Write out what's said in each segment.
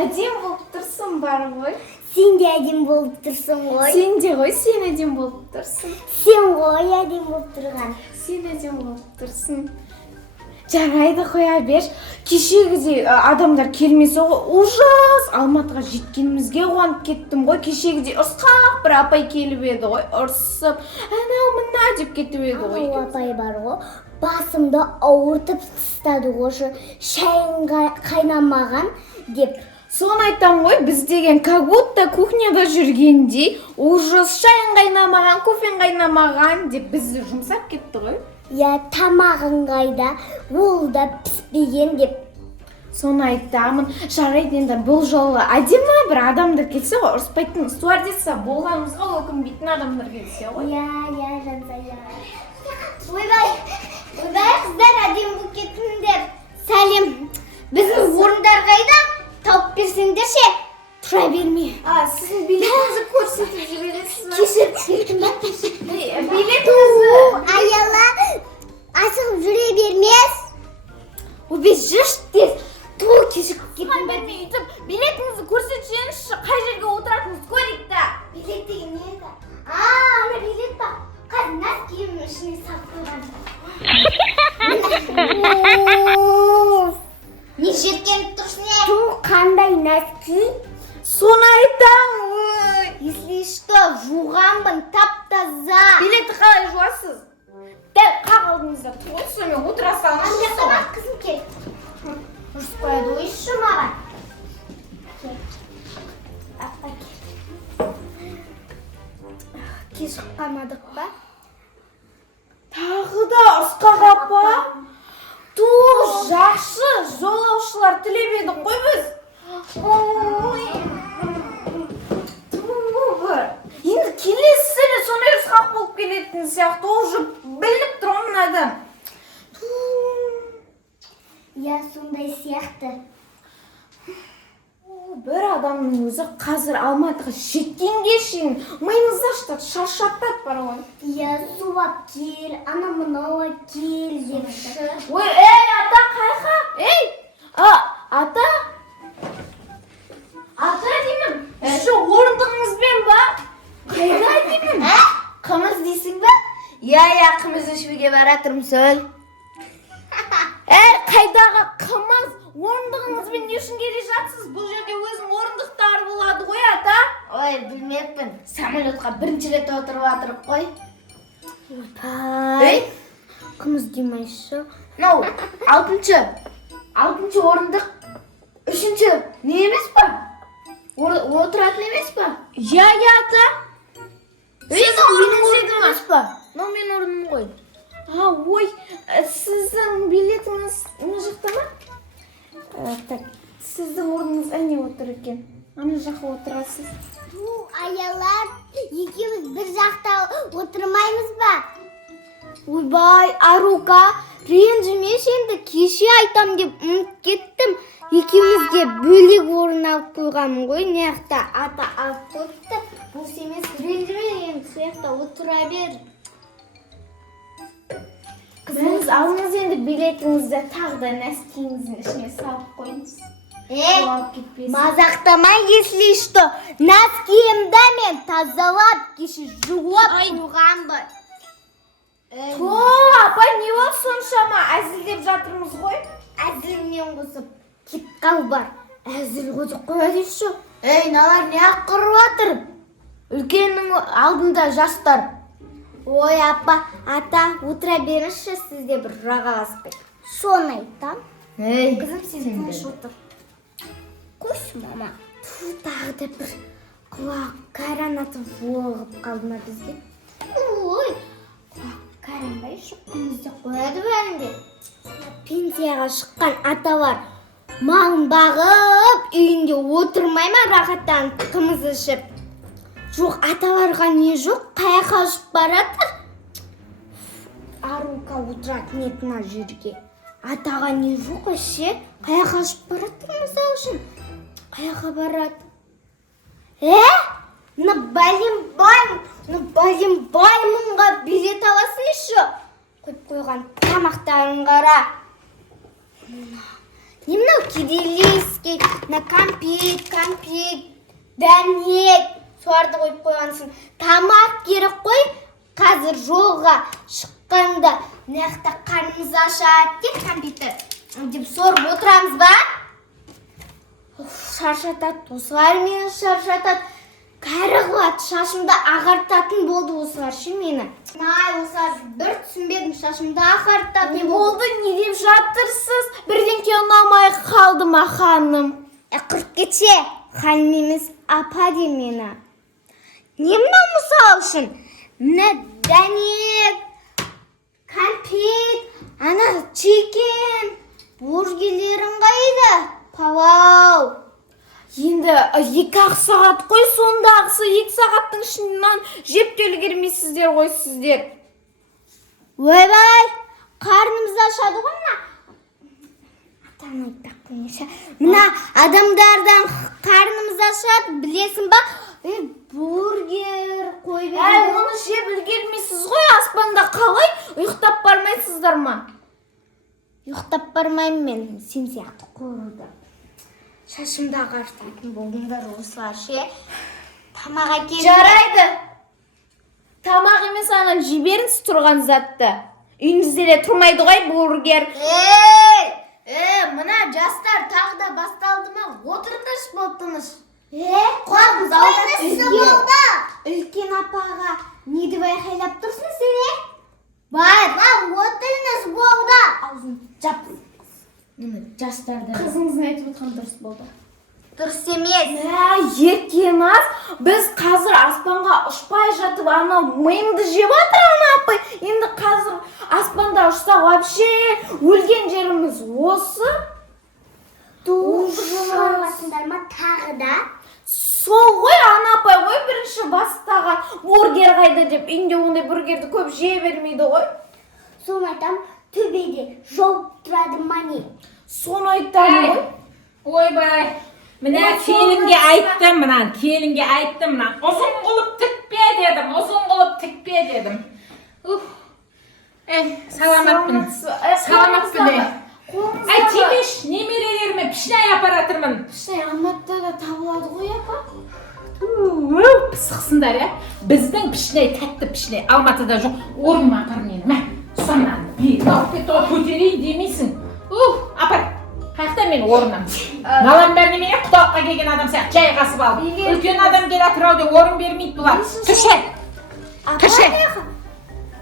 Әдем болып тұрсың бар ғой. Сен де әдем болып тұрсың ғой. Сен де ғой, сен әдем болып тұрсың. Сен ғой әдем болып тұрған. Сен әдем болып тұрсың. Жарайды, қоя бер. Кешегідей адамдар келмесе ғой, ужас. Алматыға жеткенімізге қуанып кеттім ғой. Кешегідей ұрысқақ бір апай келіп еді ғой, ұрысып, анау мына деп кетіп еді ғой. Ол апай бар ғой, басымды ауыртып тастады ғой, шайың қайнамаған деп. Соны айтам ғой, біз деген как будто кухняда жүргендей, ужас, шайың қайнамаған, кофең қайнамаған деп бізді жұмсап кетті ғой. Я тамағың қайда, ол да піспеген деп. Соны айтамын. Жарайды енді бұл жолы әдемі бір адамдар келсе ғой, ұрыспайтын стюардесса болғанымызға өкінбейтін адамдар келсе ғой. Я, Жансая. Ойбай, қыздар әдем болып кеттіңдер. Сәлем. Біздің орындар қайда? Тауып берсеңдерше, тұра берме. Сіздің билетіңізді көрсетіп жібересіз бе? Кешіріп кеттім ба? Билетіңізді Аяла, асығып жүре бермес. Біз жүрш тез. Кешіріп кеттім ба? Билетіңізді көрсетшеңізші, қай жерге отыратыныңыз көрейік та. Билет деген не еді? Ана билет па? Қазір нәс киімнің ішіне сақтылған. Не жеткеніп тұрсың не? Қандай нәски? Соны айтам. Если что, жуғанбын тап-таза. Билетті қалай жуасыз? Дәл қағылдыңызда тұғын, сонымен отыра салыңыз. Андақтамақ қызым кел. Ұрыс қояды ойшы маған. Кел. Апа кел. Кешіп қалмадық ба? Тағы да ұрысқақ апа. Жақсы, жолаушылар тілеп едік қой біз. Енді келесі рет сондай ұрысқақ болып келетін сияқты, ол уже біліп тұрмын адам. Я сондай сияқты. Бір адамның өзі қазір Алматыға жеткенге шейін миыңызды аштады, шаршаттады бар ғой. Я сулап кел, ана мынауға кел депші. Ой, ей, ата қайқа? Ей, ата? Ата деймін. Şu орындығыңызбен ба? Қайда деймін? Қымыз дейсің ба? Я, қымыз ішуге баратырмын сол. Қайдағы қымыз? Орындығыңызбен не үшін келе жатсыз? Бұл жерде өзің орындықтар болады ғой, ата? Ой, білмеппін. Самолетқа бірінші рет отырып атырып қой. Ей? Қымыз демайшы. Нау, алтыншы орындық, үшінші не емес па? Отыратын емес па? Я, ата. Сіздің орныңыз емес па? Мынау менің орным ғой. Ой, сіздің билетіңіз не жақта ма? Так, сіздің орныңыз әне отыр екен. Ана жаққа отырасыз. Аялар, екеуміз бір жақта отырмаймыз ба? Ойбай, Арука, ренжімеш енді кеше айтам деп ұмытып кеттім. Екеумізге бөлек орын алып қойғанмын ғой, неяқта ата алып тұрыпты. Бұл семес ренжіме енді сояқта отыра бер. Қызыңыз алыңыз енді билетіңізді тағы да нәскеңіздің ішіне салып қойыңыз. Мазақтама, если что, носкиімді мен тазалап, кеше жуып қойғанбын. Апа, не ол соншама? Әзілдеп жатырмыз ғой? Әзілмен қосып, кетқал бар. Әзіл қозып қоя дейші. Налар не ақырып атыр? Үлкеннің алдында жастар. Ой, апа, ата, отыра беріңізші, сізде бір жағаласпай. Соны айтам. Қызым, сен тыныш отыр. Қойшы, мама. Тағы да бір құлақ қайранатып болғып қалды ма бізге? Ой, құлақ қайранбайшы, күмізде қояды бәрінде. Пенсияға шыққан аталар малын бағып, үйінде отырмай ма рахаттанып қымыз ішіп? Жоқ, аталарға не жоқ, қаяққа ұшып баратыр. Арука отыратын еді мына жерге. Атаға не жоқ ше? Қаяққа ұшып баратыр мысал үшін? Қаяққа барады? Бәлембаймынға билет аласың еші? Қойып қойған тамақтарын қара. Не мынау кириллийский, на компит, дәнек, соларды қойып қойғансың. Тамақ керек қой, қазір жолға шыққанда мына қарнымыз ашады деп компьютер деп сорып отырамыз ба? Шаршатады, осылар мені шаршатады. Кәрі қылады, шашымды ағартатын болды осылар ше мені. Осылар бір түсінбедім, шашымды ағартады. Не болды, не деп жатырсыз? Бірдеңке ұнамай қалды ма ханым? Құрт кетсе, ханым емес, апа де мені. Не мынау мысал үшін? Мына дәнек, кәмпит, ана чикен, бургерлерің қайда? Палау. Енді 2-ақ сағат қой, сондағысы 2 сағаттың ішінен жеп үлгермейсіздер ғой сіздер. Ойбай, қарнымыз ашады ғой мына. Атам айтпақ неше. Мына адамдардан қарнымыз ашады, білесің ба? Бургер қой береді. Оны жеп үлгермейсіз ғой, аспанда қалай? Ұйықтап бармайсыздар ма? Ұйықтап бармаймын мен, сен сияқты қоруда. Шашымды ағартатын болдыңдар осылар ше. Тамақ әкелді. Жарайды. Тамақ емес, аңын жіберіңіз тұрған затты. Үйіңізде де тұрмайды ғой бургер. Мына жастар тағы да басталды ма? Отырдыш болдыңыз. Қойыңыз болды. Үлкен апаға не деп айқайлап тұрсың сен? Отырыңыз болды. Аузын жап. Жастарда Қызыңыздың айтып отқан дұрыс болды. дұрыс емес. Еркеміз, біз қазір аспанға ұшпай жатып, анау миымды жеп отыр ана апай. Енді қазір аспанда ұшса вообще өлген жеріміз осы. Ужасындар ма тағы да? Сол ғой ана апай ғой бірінші бастаған бургер қайда деп. Үйінде ондай бургерді көп жей бермейді ғой. Соны айтам, төбеде жол тұрады мане. Соны айтам ғой. Ойбай, мына келінге айттым, ұзын қылып тікпе дедім, Саламатпын. Тимеш, немерелеріме пішнай апаратырмын. Пішнай Алматыда да табылады ғой апа. Пысықсындар, біздің пішнай, тәтті пішнай Алматыда жоқ. Орынма апар мені, сонан көтерейін демейсің. Апар, қайықта мен орынам. Налам бәріне мене құдалыққа келген адам сияқты жай қасып алып. Үлкен адам кел атырауда орын бермейді бұлар. Түрші.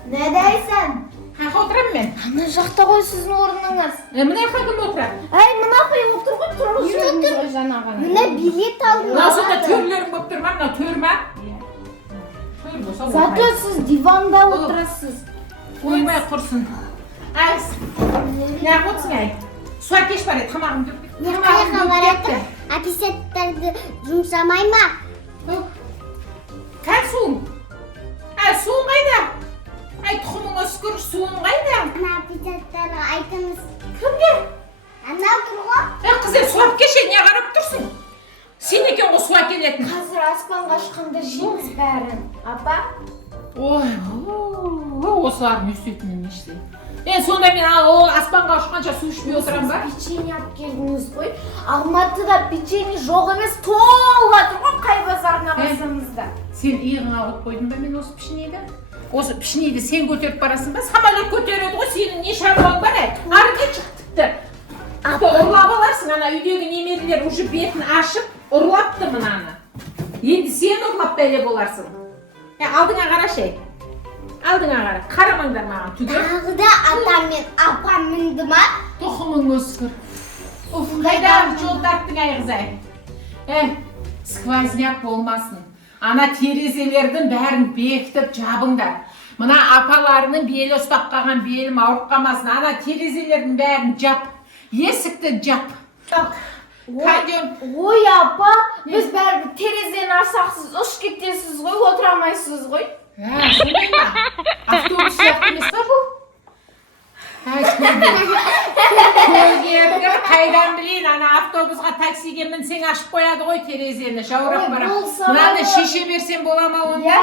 Не дайсың? Қайқа отырам мен? Ана жақта ғой сіздің орныңыз. Мына жаққа кім отырады? Мына апай отыр ғой, тұрғыз жүріңіз ғой жаңағыны. Мына билет алдым. Мына сонда төрлерің болып тұр ма? Мына төр ма? Төр болса Зато сіз диванда отырасыз. ойбай құрсын. Неғып отырсың әй? Суа кеш бар еді, тамағым дөп. Не қайыққа барады? Аписаттарды жұмсамай ма? Кәл суым? Суым қайда? Тұқымың өскір, суым қайда? Ана аписаттарға айтыңыз. Кімге? Ана тұр ғой. Қызым, суап кеше не қарап тұрсың? Сен екен ғой суа келетін. Қазір аспанға шыққанда жейміз бәрін. Апа? Осылардың өстейтінін нешті. Сонда мен аспанға ұшқанша су ішпей отырам ба? Печенье алып келдіңіз ғой. Алматыда печенье жоқ емес, толып жатыр ғой қай базарына барсаңыз да. Сен иығыңа алып қойдың ба мен осы пішнейді? Осы пішнейді сен көтеріп барасың ба? Самолет көтереді ғой, сенің не шаруаң бар әй? Арғы шықтықты. Ұрлап аларсың, ана үйдегі немерелер уже бетін ашып, ұрлапты мынаны. Енді сен ұрлап бәле боларсың. Алдыңа қарашы әй. Алдыңа қара, қарамаңдар маған түге. Тағы да атам мен апам мінді ма? Тұқымың өскір. Қайдағы жол тарттың әй қызай. Сквозняк болмасын. Ана терезелердің бәрін бекітіп жабыңдар. Мына апаларының белі ұстап қалған белім ауырып қалмасын. Ана терезелердің бәрін жап. Есікті жап. Ой апа, біз бәрі терезені ашсақ сіз ұш кетесіз ғой, отырамайсыз ғой. Сондай ма? Автобус сияқты емес па бұл? Көгерді қайдан білейін, ана автобусға таксиге мінсең ашып қояды ғой терезені, жаурап бара. Мынаны шеше берсем бола ма онда?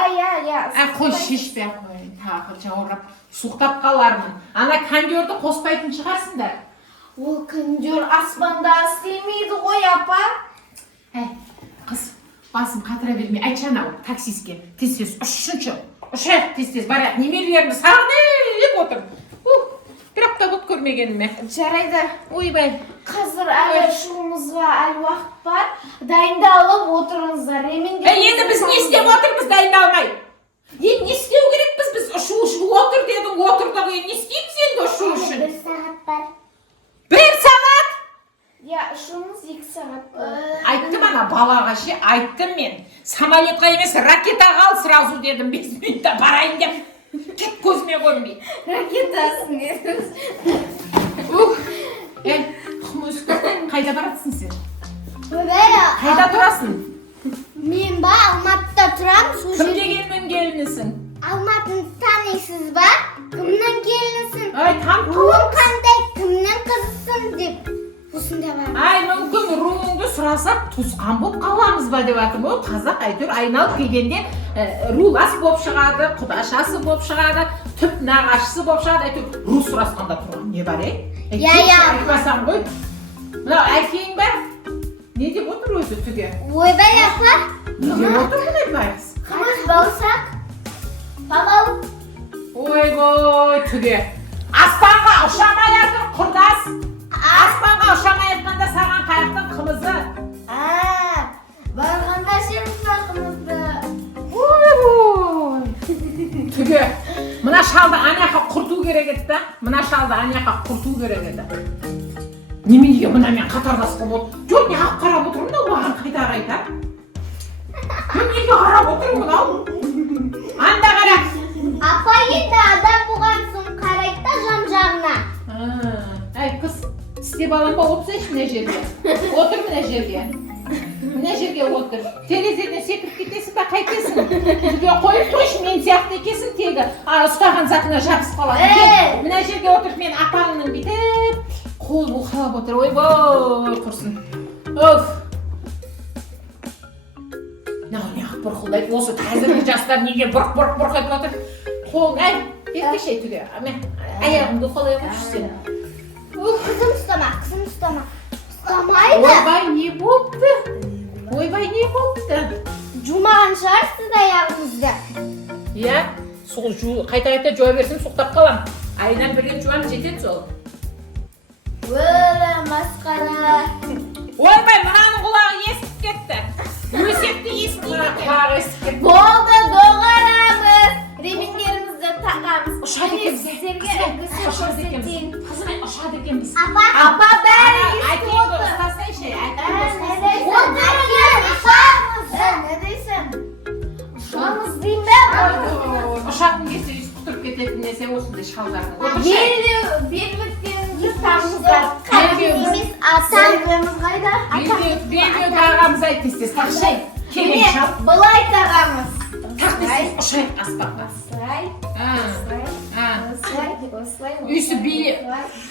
Қой шешпей қойын, тағы жаурап, суықтап қалармын. Ана кондерді қоспайтын шығарсыңдар. Ол күндер аспанда істемейді ғой, апа. Қыз, басым қатыра бермей, айтшы анау таксистке. Тез-тез ұшшыншы. Ұшайық тез-тез барайық. Немерелерімді сағынып отыр. Бір апта бұт көрмегеніме. Жарайды. Ойбай. Қазір әлі шығуымызға әлі уақыт бар. Дайындалып отырыңыздар. Енді біз не істеп отырмыз дайындалмай? Енді не істеу керекпіз біз? Ұшу отыр дедің, отырдық. Не істейміз енді ұшу үшін? 1 сағат бар. 1 сағат? Я, ұшуымыз 2 сағат бар. Айттым ана балаға ше, айттым мен. Самолетқа емес, ракетаға ал сразу дедім 5 минутта барайын деп. Кет көзіме көрмей. Ракетасын дедіңіз. Қайда баратсың сен? Қайда тұрасың? Мен ба Алматыда тұрам. Кім дегеннің келінісің? Алматыны танисыз ба? Кімнің келінісің? Ай, Руың қандай, кімнің қызысың деп. Осында бар. Ай, мүмкін руыңды сұрасақ, туысқан болып қаламыз ба деп атым. Ол қазақ әйтеуір айналып келгенде рулас болып шығады, құдашасы болып шығады, түп нағашысы болып шығады. Әйтеуір ру сұрасқанда тұрған не бар, айтпасам ғой. Мынау әкең бар? Не деп отыр өзі түге? Ойбай апа. Не деп отыр мұндай байғыз? Қымыз бауырсақ. Палау. Ойбой түге. Аспанға ұшамай жатыр құрдас. Аспанға ұшамай жатқанда саған қаяқтың қымызы. Барғанда жеміз ба қымызды. Ойбой. Түге. Мына шалды анаяққа құрту керек еді да. Мына шалды анаяққа құрту керек еді. Неменеге мына мен қатарласқа болды? Жоқ, неғып қарап отырмын да маған қайта. Мен неге қарап отырмын мынау? Анда қара. Апа енді адам бұған соң қарайды да жан-жағына. Әй қыз, істеп алам ба опсайшы мына жерге. Отыр мына жерге. Мына жерге отыр. Терезеден секіріп кетесің ба қайтесің? Түге қойып қойшы, мен сияқты екесің тегі. Ұстаған затына жабысып қалады. Мына жерге отырып мен апаңның бүйтіп қол бұлқалап отыр. Ойбой құрсын. Оф. Неғып бұрқылдайды. Осы қазіргі жастар неге бұрқ етіп отыр? Қолын әй, беркеше түге. Аяғымды қолай қойшы сен. Қызым ұстама. Ұстамайды. Ойбай не болыпты? Жумаған шығарсыз аяғыңызды. Иә, сол қайта жуа берсем соқтап қалам. Айынан бір рет жуам жетеді сол. Масқара. Ойбай, мынаның құлағы естіп кетті. Өсекті естиді. Құлағы естіп кетті. Болды, доғарамыз. Ремендерімізді тағамыз. Ұшады екенбіз. Ұшады екенбіз. Қызым, ұшады екенбіз. Апа бәрі естіп отыр. Ұстасайшы, Не дейсің? Ұшамыз дейм бе? ұшағың келсе үйсіп құтырып кететін несе осындай шалдардың. Белбеттерімізді тағымызға. Емес атам. Белбеміз қайда? Белбеу тағамыз айтесіз, тақшай. Келен шал. Былай тағамыз. Тақтесіз, ұшайық аспаққа. Осылай. Үйсі бейі.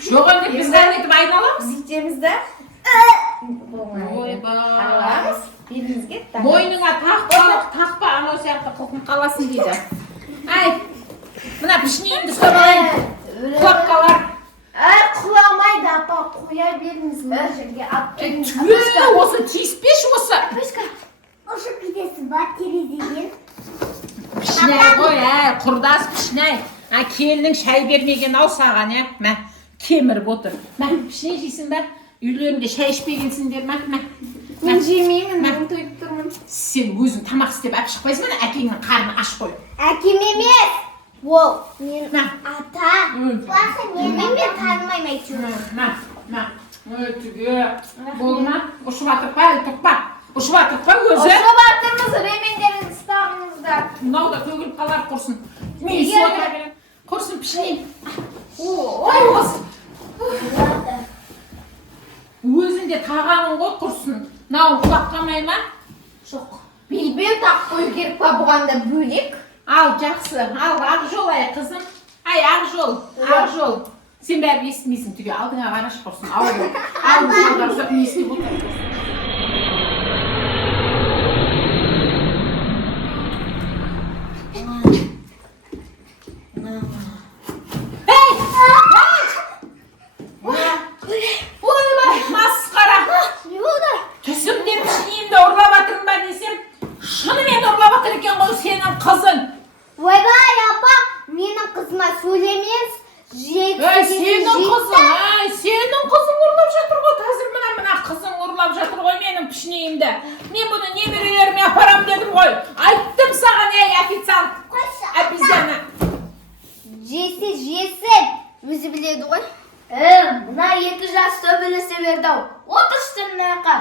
Жоқ енді біз әнетіп айналамыз. Зиттемізді. Ойбай. Белімізге тағамыз. Мойныңа тақпа, анау сияқты қылқын қаласын дейді. Ай, мына пішінейімді сұрайын. Құлап қалар. Құламайды апа, қоя беріңіз мына жерге. Түге, осы тиіспеші осы. Ұшып кетесің ба терезеден? Пішінай ғой, құрдас пішінай. Келінің шай бермеген ау саған, мә, кеміріп отыр. Мә, пішіне жейсің ба? Үйлерінде шай ішпегенсіңдер, мә. Мен жемеймін, мен тойып тұрмын. Сен өзің тамақ істеп әп шықпайсың ба, әкеңнің қарны аш қой. Әкем емес. Ол, мен Мә. ата. Мен танымаймын әйтеуір. Мә. Түге, болма, ұшып атып па, әлі тұрып па. Ұшып атып па өзі? Ұшып атырмыз, ремендеріңізді ұстағыңыздар. Мынау да төгіліп қалар құрсын. Құрсын пішінейін. Ой, осы. Өзінде тағамын ғой құрсын. Нау құлап қалмай ма? Жоқ. Белбеу тақ қою керек па бұғанда бөлек? Ал, жақсы. Ал, ақ жол ай қызым. Ай, ақ жол. Сен бәрі естімейсің түге. Алдыңа қараш құрсын. Ал, жолдар ұзақ не естіп отыр. немерелерime yaparam dedim koy. Ayttım sana ey официант. Обезьяна. Жесін. Өзі біледі ғой. Мына 2 жаста білесе берді ау. Отыршты мынақа.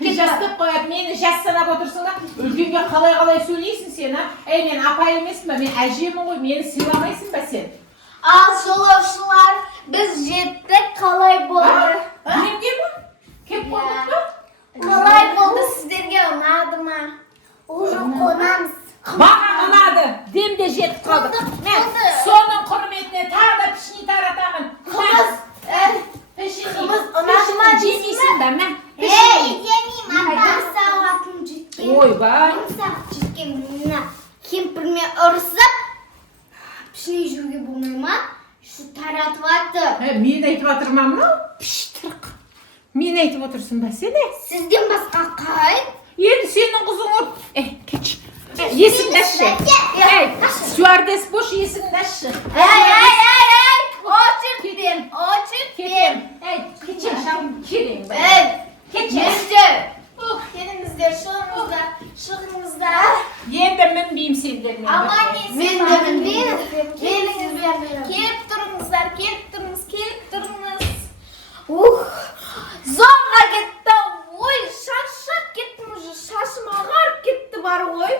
Жастық қояды, мені жас санап отырсың да, үлкенге қалай сөйлейсің сен, а? Ей, мен апай емеспін ба, мен әжемін ғой, мені сыйламайсың ба сен? Ал жолаушылар, біз жеттік, қалай болды? Кемге бұл? Кеп болдық па? Қалай болды, сіздерге ұнады ма? Уже қонамыз. Маған ұнады, демде жетіп қалдық. Мен соның құрметіне тағы да пішіне таратамын. Қымыз ұнады ма жемейсің ба, мен? Жемеймін, апа. Сағатым жеткен. Ойбай. Сағат жеткен, мына кемпірме ұрысып, пішіне жеуге болмай ма? Шу таратып атыр. Мен айтып отырмам мынау? Піштірік. Мен айтып отырсың ба сен? Сізден басқа қай? Енді сенің қызың ұрып. Кетші. Есіңді ашшы. Стюардесс бош, есіңді ашшы. Очерт бер. Кетші, шағым керең ба. Кетші. Келіңіздер, шығыңыздар. Енді мінбеймін сендермен. Мен де білмеймін. Келіңіздер. Келіп тұрыңыздар, келіп